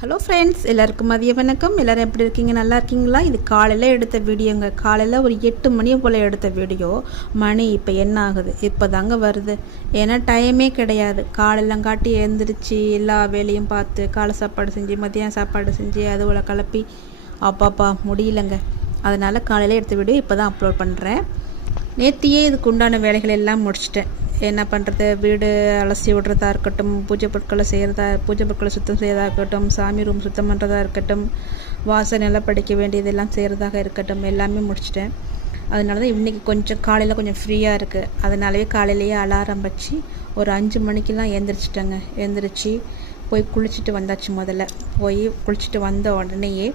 Hello friends, எல்லாருக்கும் மதிய வணக்கம். எல்லோரும் எப்படி இருக்கீங்க? நல்லா இருக்கீங்களா? இது காலையில் எடுத்த வீடியோங்க. காலையில் ஒரு 8 மணி போல் எடுத்த வீடியோ. மணி இப்போ என்ன ஆகுது? இப்போ தாங்க வருது. ஏன்னா டைமே கிடையாது. காலையிலங்காட்டி எழுந்திரிச்சு எல்லா வேலையும் பார்த்து காலை சாப்பாடு செஞ்சு மதியம் சாப்பாடு செஞ்சு அதுவளை கிளப்பி அப்பாப்பா முடியலங்க. அதனால் காலையில் எடுத்த வீடியோ இப்போ தான் அப்லோட் பண்ணுறேன். நேத்தியே இதுக்கு உண்டான வேலைகள் எல்லாம் முடிச்சிட்டேன். என்ன பண்ணுறது, வீடு அலசி விடுறதா இருக்கட்டும், பூஜை பொருட்களை சுத்தம் செய்கிறதா இருக்கட்டும், சாமி ரூம் சுத்தம் பண்ணுறதா இருக்கட்டும், வாசனையெல்லாம் படிக்க வேண்டியதெல்லாம் செய்கிறதாக இருக்கட்டும், எல்லாமே முடிச்சிட்டேன். அதனால தான் இன்றைக்கி கொஞ்சம் காலையில் கொஞ்சம் ஃப்ரீயாக இருக்குது. அதனாலவே காலையிலேயே அலாரம் வச்சு ஒரு 5 மணிக்கெலாம் எழுந்திரிச்சு போய் குளிச்சுட்டு வந்தாச்சு. முதல்ல போய் குளிச்சுட்டு வந்த உடனேயே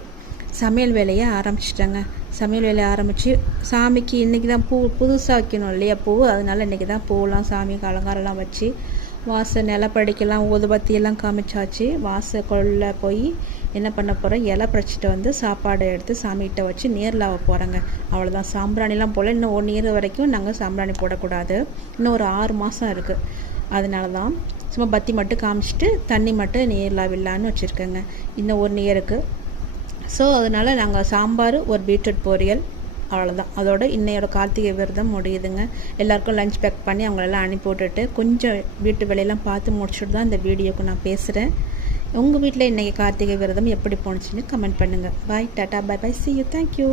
சமையல் வேலையை ஆரம்பிச்சிட்டேங்க. சமையல் வேலையை ஆரம்பித்து சாமிக்கு இன்றைக்கி தான் புதுசாக வைக்கணும் இல்லையா பூ. அதனால் இன்றைக்கி தான் பூவெலாம் சாமிக்கு அலங்காரம்லாம் வச்சு நிலப்படிக்கெல்லாம் ஊதுபத்தியெல்லாம் காமிச்சாச்சு. வாசக்குள்ள போய் என்ன பண்ண போகிறேன், இலை பறிச்சிட்டு வந்து சாப்பாடு எடுத்து சாமிகிட்ட வச்சு நேரில் போகிறேங்க. அவ்வளோதான். சாம்பிராணிலாம் போல் இன்னும் 1 இயர் வரைக்கும் நாங்கள் சாம்பிராணி போடக்கூடாது. இன்னும் ஒரு 6 மாதம் இருக்குது. அதனால தான் சும்மா பத்தி மட்டும் காமிச்சிட்டு தண்ணி மட்டும் நேரில் விடலான்னு வச்சுருக்கேங்க. இன்னும் 1 இயருக்கு. ஸோ அதனால் நாங்கள் சாம்பார், ஒரு பீட்ரூட் பொரியல், அவ்வளோதான். அதோட இன்னையோட கார்த்திகை விரதம் முடியுதுங்க. எல்லாேருக்கும் லஞ்ச் பேக் பண்ணி அவங்களெல்லாம் அனுப்பி விட்டுட்டு கொஞ்சம் வீட்டு வேலையெல்லாம் பார்த்து முடிச்சுட்டு தான் இந்த வீடியோக்கு நான் பேசுகிறேன். உங்கள் வீட்டில் இன்றைக்கி கார்த்திகை விரதம் எப்படி போணுச்சுன்னு கமெண்ட் பண்ணுங்கள். Bye, tata, bye bye, see you, thank you.